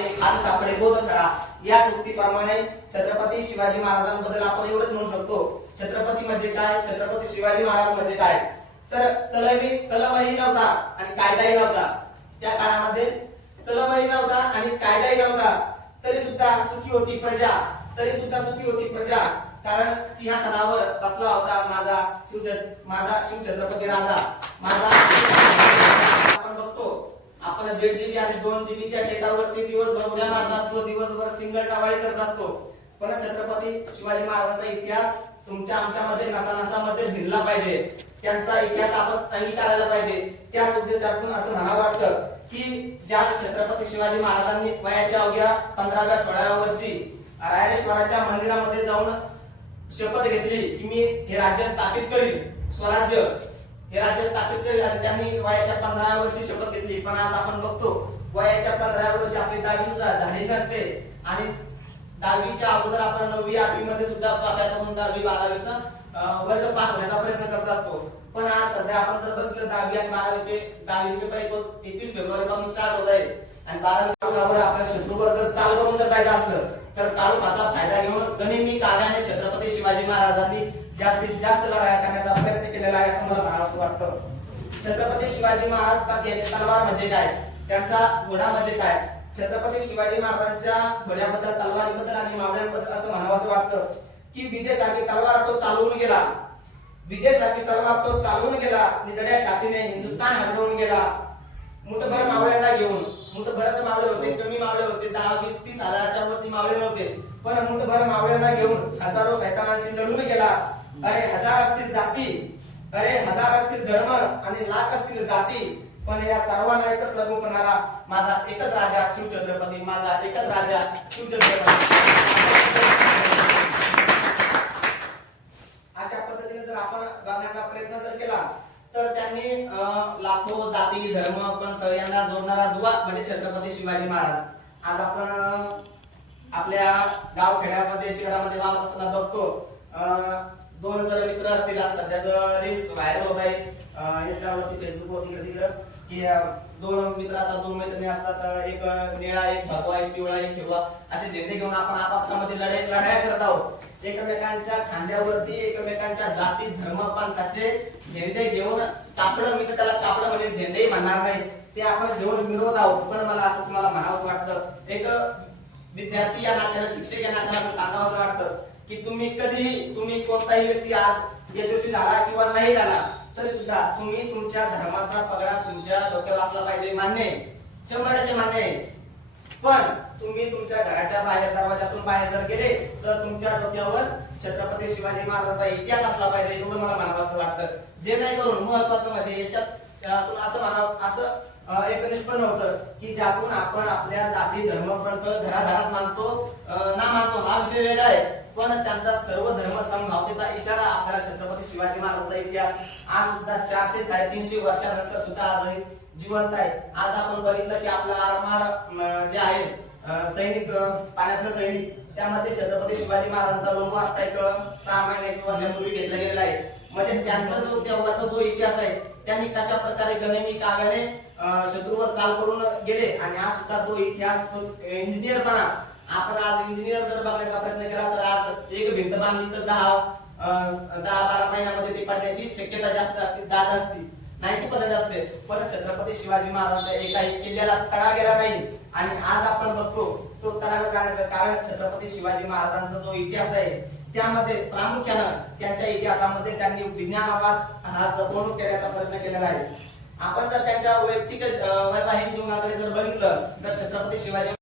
हात सापडे बोध करा. या उक्तीप्रमाणे छत्रपती शिवाजी महाराजांबद्दल आपण एवढंच म्हणू शकतो. छत्रपती म्हणजे काय? छत्रपती शिवाजी महाराज म्हणजे काय? तर कलमी कलमही नव्हता आणि कायदाही नव्हता. त्या काळामध्ये कलमही नव्हता आणि कायदाही नव्हता. तरी सुद्धा सुखी होती प्रजा. तरी सुद्धा सुखी होती प्रजा. कारण सिंहासनावर बसला होता माझा शिव माझा शिवछत्रपती राजा. माझा आपला दीड जीबी आणि दोन जीबीच्या डेटावरती दिवसभर उड्या मारत असतो दिवसभर सिंगल टावाळी करत असतो. पण छत्रपती शिवाजी महाराजांचा इतिहास तुमच्या आमच्यामध्ये नसानसामध्ये भिनला पाहिजे. त्यांचा इतिहास आपण अंगीकारायला पाहिजे. त्याच उद्देशातून असं मला वाटतं की ज्या छत्रपती शिवाजी महाराजांनी वयाच्या अवघ्या पंधराव्या सोळाव्या वर्षी रायरेश्वराच्या मंदिरामध्ये जाऊन शपथ घेतली की मी हे राज्य स्थापित करीन स्वराज्य हे राज्य स्थापित करील असं त्यांनी वयाच्या पंधराव्या वर्षी शपथ घेतली पण आज आपण बघतो वयाच्या पंधरा वर्षी आपली दहावी सुद्धा झाली नसते. आणि दहावीच्या अगोदर आपण नववी आठवी मध्ये सुद्धा आपल्याकडून दहावी बारावीचा वर्ग पास होण्याचा प्रयत्न करत असतो. पण आज सध्या आपण जर बघितलं दहावी आणि बारावीचे दहावीचे पेपर एकवीस फेब्रुवारी पासून स्टार्ट होत आहे. आणि बारावीच्या आपल्या शत्रूवर जर चालू करून जर जायचं असलं तर काळोखाचा फायदा घेऊन गनिमी काढण्याने छत्रपती शिवाजी महाराजांनी जास्तीत जास्त लढाया करण्याचा प्रयत्न केलेला आहे असं मला वाटतं. छत्रपती शिवाजी महाराज का- तलवार म्हणजे काय? त्यांचा घोडा म्हणजे काय? छत्रपती शिवाजी महाराजांच्या घोड्याबद्दल तलवारीबद्दल आणि मावळ्यांबद्दल असं म्हणावं वाटतं की विजयसारखी तलवार तो चालवून गेला. विजयसारखी तलवार तो चालवून गेला. निधड्या छातीने हिंदुस्थान हरवून गेला. मुठभर मावळ्यांना घेऊन मुठभरच मावळे होते कमी मावळे होते दहा वीस तीस हजाराच्या वरती मावळे नव्हते. पण मुठभर मावळ्यांना घेऊन हजारो सैतानाशी लढून गेला. अरे हजार असतील जाती. अरे धर्म आणि लाख असतील जाती पण या सर्वांना एकत्र गुंफणारा माझा एकच राजा शिवछत्रपती माझा एकच राजा शिवछत्रपती. अशा पद्धतीने जर आपण बघण्याचा प्रयत्न जर केला तर त्यांनी लाखो जाती धर्म पंथ यांना जोडणारा दुवा म्हणजे छत्रपती शिवाजी महाराज. आज आपण आपल्या गाव खेड्यामध्ये शहरामध्ये वाहत असताना बघतो अं, दोन हजार मित्र असतील. आज सध्याचं रील्स व्हायरल होत आहे. इंस्टावरती फेसबुकवरती इकडे तिकडं. की दोन मित्र असतात दोन मैत्रिणी असतात. एक निळा एक भगवा एक पिवळा एक हिरवा. असे झेंडे घेऊन आपण आपापसामध्ये लढाई लढाया करत आहोत. एकमेकांच्या खांद्यावरती एकमेकांच्या जाती धर्म पंथाचे झेंडे घेऊन कापड मी तर त्याला कापड म्हणजे झेंडे म्हणणार नाही. ते आपण घेऊन मिळवत आहोत. पण मला असं तुम्हाला म्हणावं वाटतं. एक विद्यार्थी या नात्याला शिक्षक या नात्याला सांगावं वाटतं. की तुम्ही कधीही तुम्ही कोणताही व्यक्ती आज यशस्वी झाला किंवा नाही झाला तरी सुद्धा तुम्ही तुमच्या धर्माचा पगडा तुमच्या डोक्यावर असला पाहिजे मान्य आहे. शंभर टक्के मान्य आहे. पण तुम्ही तुमच्या घराच्या बाहेर दरवाजातून बाहेर जर गेले तर तुमच्या डोक्यावर छत्रपती शिवाजी महाराजांचा इतिहास असला पाहिजे एवढं मला म्हणावं असं वाटतं. जे नाही करून महत्वाचं म्हणजे याच्यात असं म्हणावं असं एक निष्पन्न होतं की ज्यातून आपण आपल्या जाती धर्म पंथ घराघरात मानतो ना मानतो हा विषय वेगळा आहे. पण त्यांचा सर्व धर्म समभावतेचा इशारा आपल्याला छत्रपती शिवाजी महाराजांचा इतिहास आज सुद्धा चारशे साडेतीनशे वर्षानंतर सुद्धा आजही जिवंत आहे. आज आपण बघितलं की आपला आरमार जे आहे सैनिक पाण्यातलं सैनिक त्यामध्ये छत्रपती शिवाजी महाराजांचा लोगो आता एक सहा महिने किंवा वर्षापूर्वी घेतला गेलेला आहे. म्हणजे त्यांचा जो तेव्हाचा जो इतिहास आहे त्यांनी कशा प्रकारे गणमी काव्याने शत्रूवर चाल करून गेले आणि आज सुद्धा तो इतिहास इंजिनियर इंजिनियरपणा आपण आज इंजिनियर जर बघण्याचा प्रयत्न केला तर आज एक भिंत बांधली तर दहा दहा बारा महिन्यामध्ये ती पडण्याची शक्यता जास्त असते दाट असते. नाईन्टी पर्सेंट असते. पण छत्रपती शिवाजी महाराजांच्या एकाही किल्ल्याला तडा गेला नाही. आणि आज आपण बघतो तो तडा न जाण्याचं कारण छत्रपती शिवाजी महाराजांचा जो इतिहास आहे त्यामध्ये प्रामुख्यानं त्यांच्या इतिहासामध्ये त्यांनी विज्ञानाबाद हा जपवणूक करण्याचा प्रयत्न केलेला आहे. आपण जर त्यांच्या वैयक्तिक वैवाहिक जीवनाकडे जर बघितलं तर छत्रपती शिवाजी